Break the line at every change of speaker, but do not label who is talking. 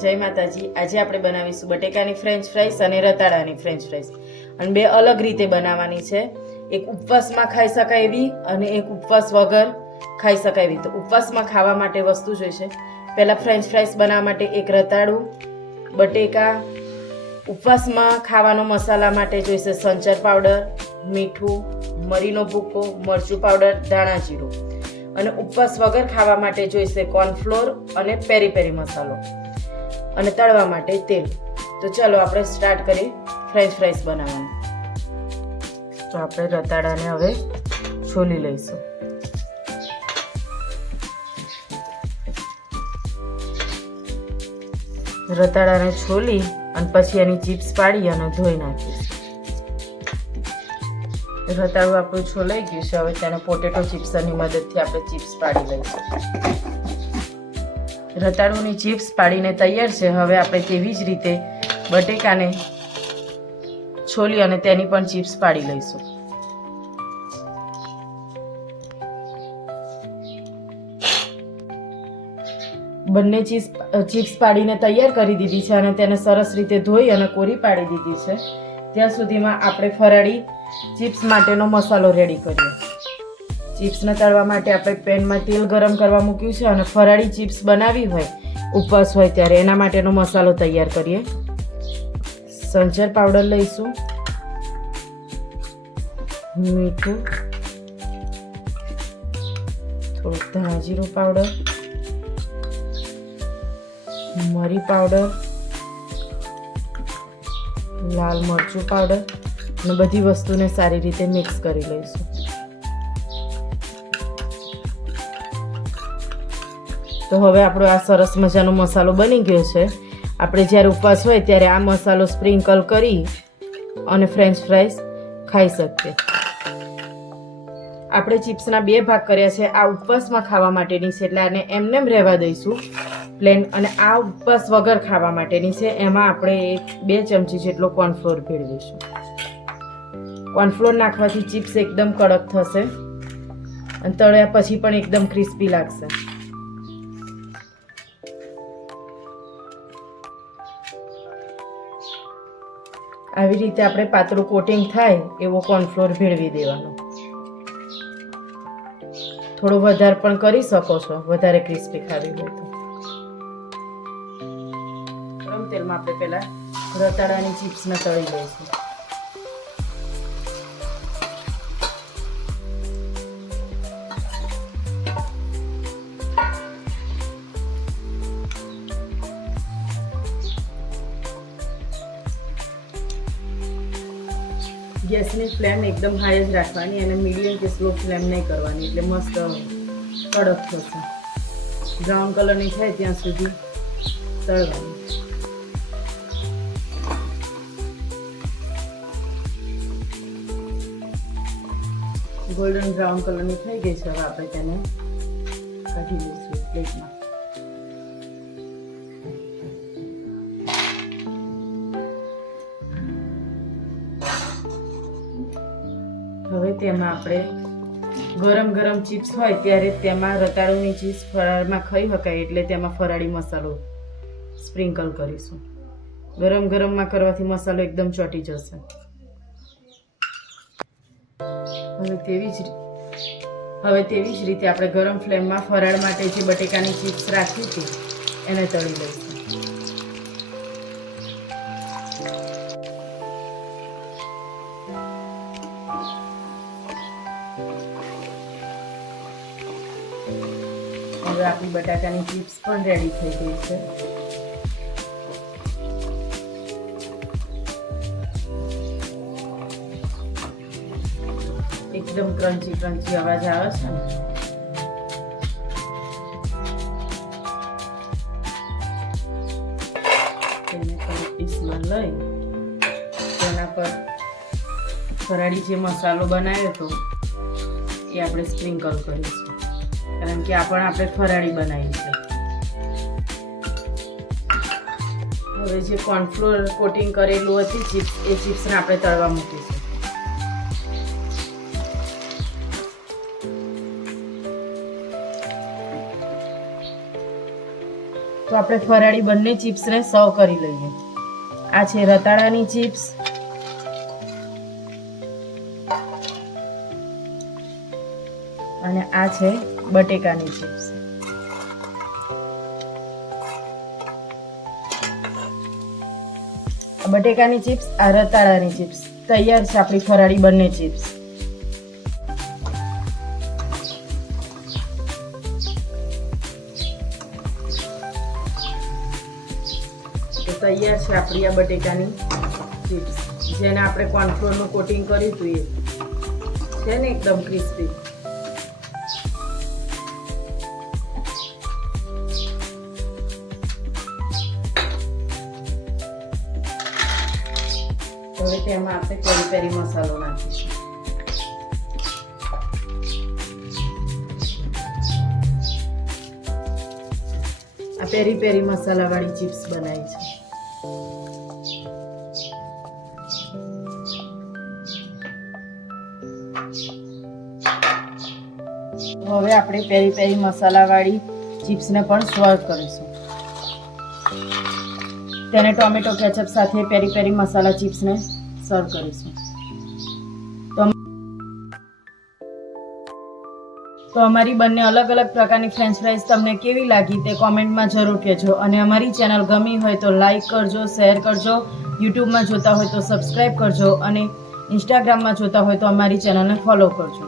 જય માતાજી. આજે આપણે બનાવીશું બટેકાની ફ્રેન્ચ ફ્રાઈસ અને રતાડાની ફ્રેન્ચ ફ્રાઈસ અને બે અલગ રીતે બનાવવાની છે. એક ઉપવાસમાં ખાઈ શકાય એવી અને એક ઉપવાસ વગર ખાઈ શકાય એવી. તો ઉપવાસમાં ખાવા માટે વસ્તુ જોઈશે. પહેલાં ફ્રેન્ચ ફ્રાઈસ બનાવવા માટે એક રતાળું, બટેકા, ઉપવાસમાં ખાવાનો મસાલા માટે જોઈશે સંચર પાવડર, મીઠું, મરીનો ભૂકો, મરચું પાવડર, ધાણા જીરું. અને ઉપવાસ વગર ખાવા માટે જોઈશે કોર્નફ્લોર અને પેરી પેરી મસાલો અને તળવા માટે તેલ. તો ચલો આપણે સ્ટાર્ટ કરી ફ્રેન્ચ ફ્રાઈસ બનાવવાનું. તો આપણે રતાડાને હવે છોલી લઈશું. રતાડાને છોલી અને પછી એની ચિપ્સ પાડી અને ધોઈ નાખીશ. રતાળું આપણું છોલાઈ ગયું છે. હવે તેને પોટેટો ચિપ્સની મદદથી આપણે ચિપ્સ પાડી લઈશું. રતાળુની ચિપ્સ પાડીને તૈયાર છે. હવે આપણે તેવી જ રીતે બટેકાને છોલી અને તેની પણ ચિપ્સ પાડી લઈશું. બંને ચીઝ ચિપ્સ પાડીને તૈયાર કરી દીધી છે અને તેને સરસ રીતે ધોઈ અને કોરી પાડી દીધી છે. ત્યાં સુધીમાં આપણે ફરાળી ચિપ્સ માટેનો મસાલો રેડી કરીએ ચિપ્સને તળવા માટે આપણે પેનમાં તેલ ગરમ કરવા મૂક્યું છે અને ફરાળી ચિપ્સ બનાવી હોય, ઉપવાસ હોય ત્યારે એના માટેનો મસાલો તૈયાર કરીએ. સંચર પાવડર લઈશું. મીઠું. થોડુંક ધાણાજીરું પાવડર. મરી પાવડર. લાલ મરચું પાવડર. અને બધી વસ્તુને સારી રીતે મિક્સ કરી લઈશું. તો હવે આપણો આ સરસ મજાનો મસાલો બની ગયો છે. આપણે જ્યારે ઉપવાસ હોય ત્યારે આ મસાલો સ્પ્રિંકલ કરી અને ફ્રેન્ચ ફ્રાઈસ ખાઈ શકીએ. આપણે ચિપ્સના બે ભાગ કર્યા છે. આ ઉપવાસમાં ખાવા માટેની છે એટલે આને એમનેમ રહેવા દઈશું. પ્લેન અને આ ઉપવાસ વગર ખાવા માટેની છે. એમાં આપણે એક બે ચમચી જેટલો કોર્નફ્લોર ભેળવીશું. કોર્નફ્લોર નાખવાથી ચિપ્સ એકદમ કડક થશે અને તળ્યા પછી પણ એકદમ ક્રિસ્પી લાગશે. આવી રીતે આપણે પાતળું કોટિંગ થાય એવો કોર્નફ્લોર ભેળવી દેવાનો. થોડો વધારે પણ કરી શકો છો, વધારે ક્રિસ્પી ખાવી હોય તો. ગરમ તેલમાં આપણે પહેલાં રતાળાની ચિપ્સને તળી લઈશું. ગેસની ફ્લેમ એકદમ હાઈ જ રાખવાની અને મીડિયમ કે સ્લો ફ્લેમ નહીં કરવાની, એટલે મસ્ત કડક થશે. બ્રાઉન કલરની થાય ત્યાં સુધી તળવાની. ગોલ્ડન બ્રાઉન કલરની થઈ ગઈ છે, હવે આપણે તેને કાઢી લઈશું પ્લેટમાં તેમાં આપણે ગરમ ગરમ ચિપ્સ હોય ત્યારે તેમાં રતાળુની ચિપ્સ ફરાળમાં ખાઈ શકાય એટલે તેમાં ફરાળી મસાલો સ્પ્રિંકલ કરીશું. ગરમ ગરમમાં કરવાથી મસાલો એકદમ ચોટી જશે. હવે તેવી જ હવે તેવી જ રીતે આપણે ગરમ ફ્લેમમાં ફરાળ માટે જે બટેકાની ચિપ્સ રાખી હતી, એને તળી લઈશું. હવે આપણી બટાકાની ચિપ્સ પણ રેડી થઈ ગઈ છે. એકદમ ક્રન્ચી ક્રન્ચી અવાજ આવે છે. ને તેને પીસમાં લઈ, તેના પર ફરાળી જે મસાલો બનાવ્યો હતો, એ આપણે સ્પ્રિંકલ કરીશું. કારણ કે આ પણ આપણે ફરાળી બનાવી છે. હવે જે કોર્નફ્લોર કોટિંગ કરેલું હતી ચિપ્સ એ ચિપ્સને આપણે તળવા મૂકીશું. તો આપણે ફરાળી બંને ચિપ્સને સર્વ કરી લઈએ. આ છે રતાળાની ચિપ્સ અને આ છે બટેકાની ચિપ્સ. બટેકાની ચિપ્સ, આ રતાળાની ચિપ્સ. તૈયાર છે આપણી ફરાળી બંને ચિપ્સ. તૈયાર છે આપણી આ બટેકાની ચિપ્સ. જેને આપણે કોર્નફ્લોરનું કોટિંગ કર્યું હતું એ છે ને એકદમ ક્રિસ્પી તેમાં આપણે પેરી પેરી મસાલો નાખીશું આ પેરી પેરી મસાલા વાળી ચિપ્સ બનાવી છે હવે આપણે પેરી પેરી મસાલા વાળી ચિપ્સને પણ સર્વ કરીશું. તેને ટોમેટો કેચઅપ સાથે પેરી પેરી મસાલા ચિપ્સને સર્વ કરીશું. તો અમારી બંને અલગ અલગ પ્રકારની ફ્રેન્ચ ફ્રાઈઝ તમને કેવી લાગી તે કોમેન્ટમાં જરૂર કહેજો. અને અમારી ચેનલ ગમી હોય તો લાઈક કરજો શેર કરજો, યુટ્યુબમાં જોતા હોય તો સબસ્ક્રાઈબ કરજો અને ઇન્સ્ટાગ્રામમાં જોતા હોય તો અમારી ચેનલને ફોલો કરજો.